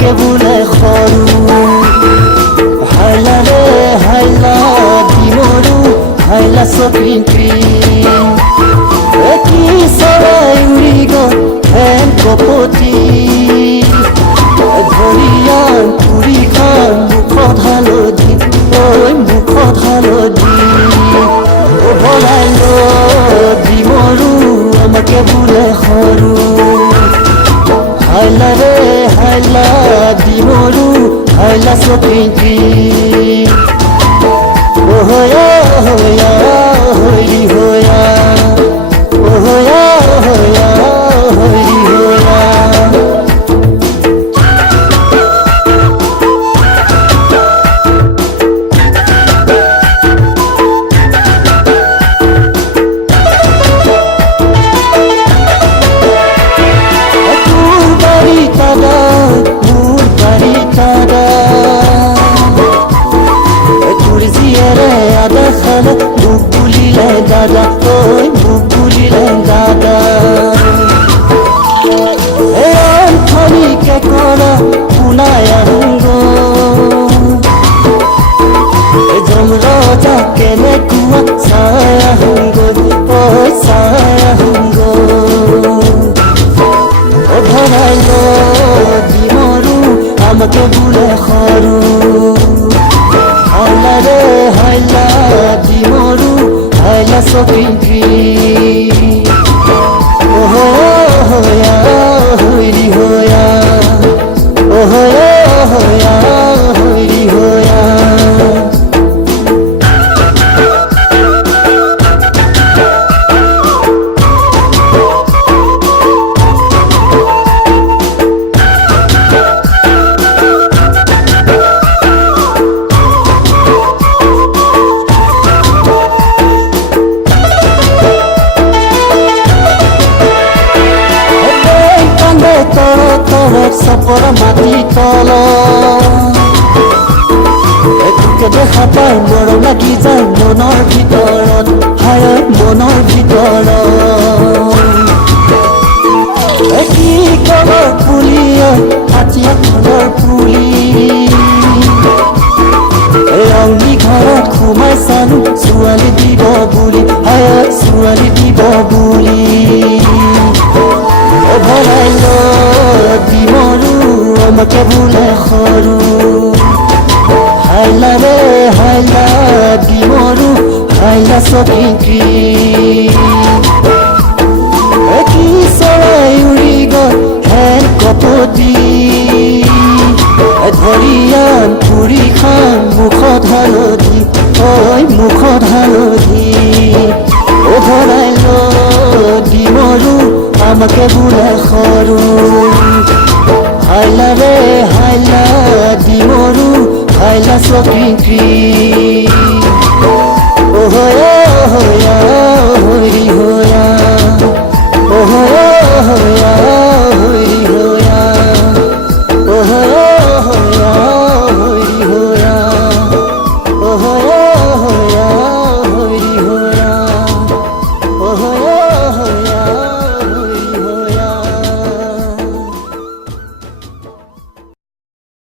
আমাকে ভুলে সৰু হাইলা ৰে হাইলা দিমৰু হাইলা চকৃতি কি চৰাই উৰি গ'ল ফেন কপতি ধৰিয়ান পুৰি খান মুখত হালধি ঐ মুখত হালধি ভলাই দিমৰু আমাকে ভুলে সৰু হাইলা ৰে হাইলা দিমৰু হাইলা চকৃতি ওহয়া হয়া হৰি হয়া ওহয়া হয়া হৰি হয়া মুখ বুলিলে দাদা ঐ মুখ বুলিলে দাদা খনিকে কৰা শুনাই আহুঙ্গ জমৰজা কেনেকুৱা চাই আহুঙ্গ ঐ চাই আহুঙ্গ ভৰাই দিমৰু আমাকে ভুলে সৰু হাইলা ৰে হাইলা দিমৰু হাইলা চকৃতি ওহয়া হৰি হয়া ওহয়া হয়া হৰি হয়া চপৰ মাটি তল এটোকে দেখা পাই মৰম লাগি যায় মনৰ ভিতৰত হায় মনৰ ভিতৰত কি কলৰ পুলি হাতীয়া খনৰ পুলি ৰঙী ঘৰত সোমাই চালো ছোৱালী দিব বুলি হায় ছোৱালী দিব বুলি ভৰাই দিমৰু আমাকে ভুলে সৰু হাইলা ৰে হাইলা দিমৰু হাইলা চকৃতি কি চৰাই উৰি গ'ল ফেন কপতি ধৰিয়ান পুৰি খান মুখত হালধি ঐ মুখত হালধি ভৰাই দিমৰু আমাকে ভুলে সৰু হাইলা ৰে হাইলা দিমৰু হাইলা চকৃতি ওহয়া হয়া হৰি হয়া ওহয়া হয়া হৰি হয়া ওহয়া হয়া হৰি হয়া ওহয়া হয়া হৰি হয়া ওহয়া হয়া